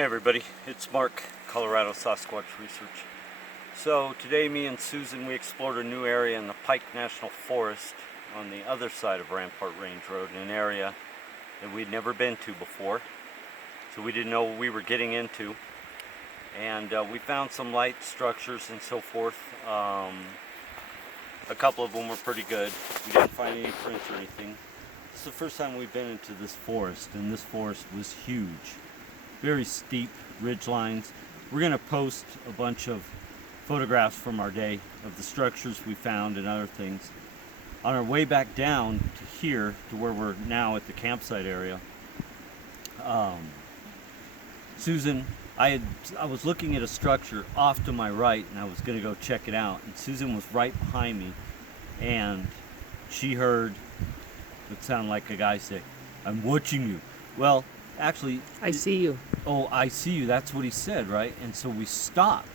Hey everybody, it's Mark, Colorado Sasquatch Research. So today me and Susan, we explored a new area in the Pike National Forest on the other side of Rampart Range Road, in an area that we'd never been to before. So we didn't know what we were getting into. And we found some light structures and so forth. A couple of them were pretty good. We didn't find any prints or anything. This is the first time we've been into this forest, and this forest was huge. Very steep ridge lines. We're going to post a bunch of photographs from our day of the structures we found and other things. On our way back down to here, to where we're now at the campsite area, Susan, I was looking at a structure off to my right, and I was going to go check it out, and Susan was right behind me, and she heard what sounded like a guy say, "I'm watching you." Well, actually, I see you. Oh, I see you. That's what he said, right? And so we stopped,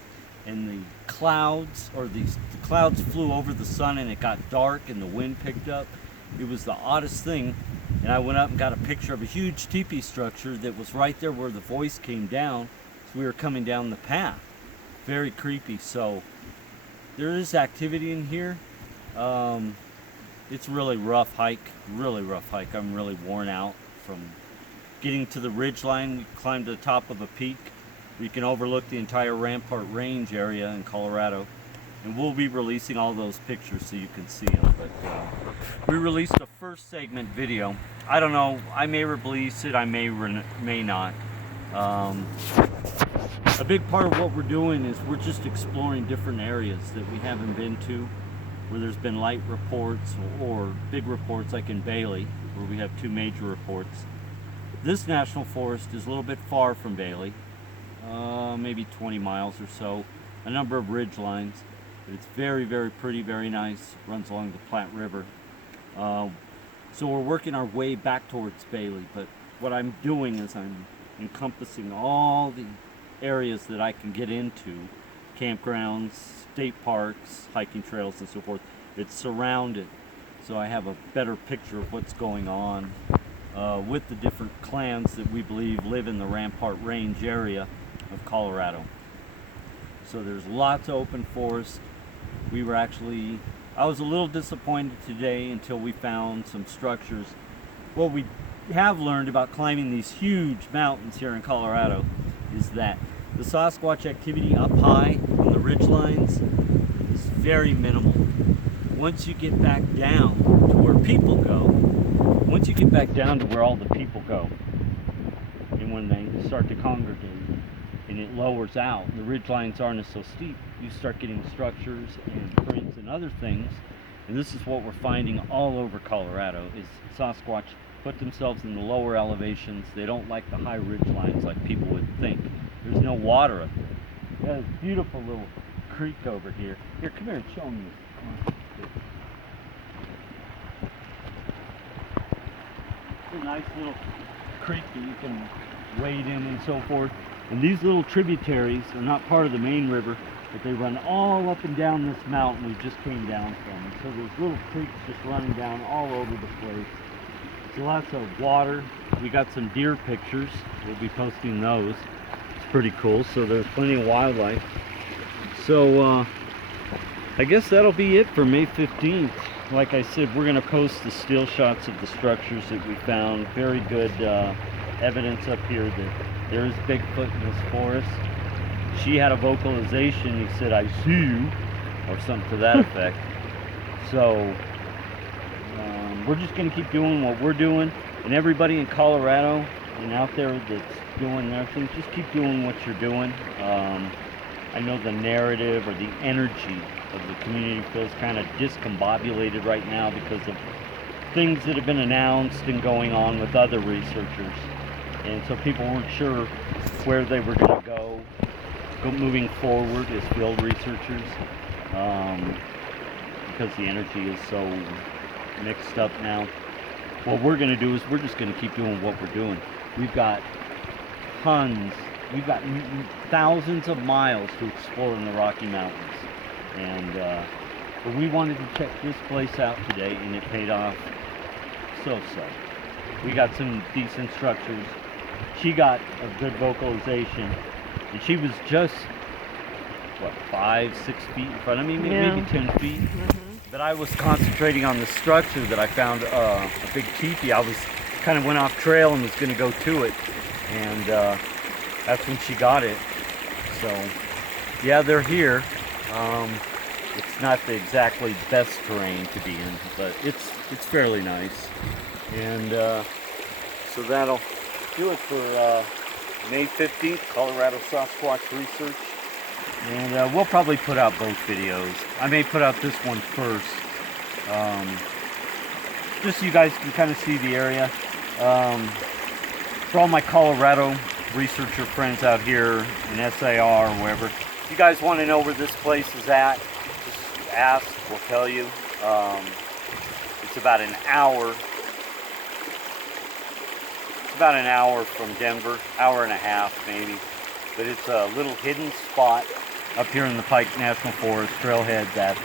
and the clouds flew over the sun, and it got dark, and the wind picked up. It was the oddest thing. And I went up and got a picture of a huge teepee structure that was right there where the voice came down. So we were coming down the path. Very creepy. So there is activity in here. It's really rough hike. Really rough hike. I'm really worn out from getting to the ridge line. We climbed to the top of a peak where you can overlook the entire Rampart Range area in Colorado. And we'll be releasing all those pictures so you can see them. But we released the first segment video. I don't know, I may release it, I may not. A big part of what we're doing is we're just exploring different areas that we haven't been to, where there's been light reports or big reports, like in Bailey, where we have two major reports. This national forest is a little bit far from Bailey, maybe 20 miles or so, a number of ridge lines. But it's very, very pretty, very nice. Runs along the Platte River. So we're working our way back towards Bailey, but what I'm doing is I'm encompassing all the areas that I can get into, campgrounds, state parks, hiking trails, and so forth. It's surrounded, so I have a better picture of what's going on with the different clans that we believe live in the Rampart Range area of Colorado. So there's lots of open forest. I was a little disappointed today until we found some structures. What we have learned about climbing these huge mountains here in Colorado is that the Sasquatch activity up high on the ridge lines is very minimal. Once you get back down to where people go, once you get back down to where all the people go, and when they start to congregate, and it lowers out, the ridge lines aren't as so steep, you start getting structures and prints and other things. And this is what we're finding all over Colorado, is Sasquatch put themselves in the lower elevations. They don't like the high ridge lines like people would think. There's no water up there. Got a beautiful little creek over here. Here, come here and show me this. It's a nice little creek that you can wade in and so forth. And these little tributaries are not part of the main river, but they run all up and down this mountain we just came down from. And so there's little creeks just running down all over the place. So lots of water. We got some deer pictures. We'll be posting those. It's pretty cool. So there's plenty of wildlife. So I guess that'll be it for May 15th. Like I said, we're going to post the still shots of the structures that we found. Very good evidence up here that there's Bigfoot in this forest. She had a vocalization. He said, "I see you," or something to that effect. So we're just going to keep doing what we're doing. And everybody in Colorado and out there that's doing their thing, just keep doing what you're doing. I know the narrative or the energy of the community feels kind of discombobulated right now because of things that have been announced and going on with other researchers. And so people weren't sure where they were going to go moving forward as field researchers, because the energy is so mixed up now. What we're going to do is we're just going to keep doing what we're doing. We've got thousands of miles to explore in the Rocky Mountains. And but we wanted to check this place out today, and it paid off so-so. We got some decent structures. she got a good vocalization. And she was just, what, 5, 6 feet in front of me, maybe 10 feet. But I was concentrating on the structure that I found a big teepee. I was kind of went off trail and was going to go to it. And that's when she got it. So, yeah, they're here. It's not the exactly best terrain to be in, but it's fairly nice. And so that'll do it for May 15th, Colorado Sasquatch Research. And we'll probably put out both videos. I may put out this one first, just so you guys can kind of see the area. For all my Colorado researcher friends out here in SAR or wherever, if you guys want to know where this place is at, just ask, we'll tell you. It's about an hour. It's about an hour from Denver, hour and a half maybe. But it's a little hidden spot up here in the Pike National Forest trailhead that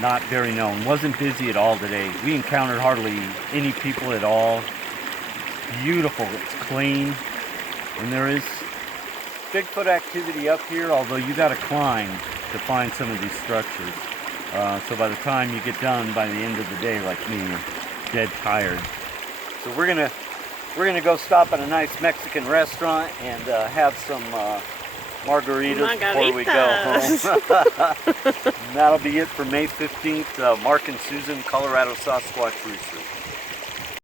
not very known. Wasn't busy at all today. We encountered hardly any people at all. It's beautiful, it's clean, and there is Bigfoot activity up here, although you got to climb to find some of these structures. So by the time you get done by the end of the day, like me, you're dead tired. So we're gonna go stop at a nice Mexican restaurant and have some margaritas before we go home. And that'll be it for May 15th. Mark and Susan, Colorado Sasquatch Research.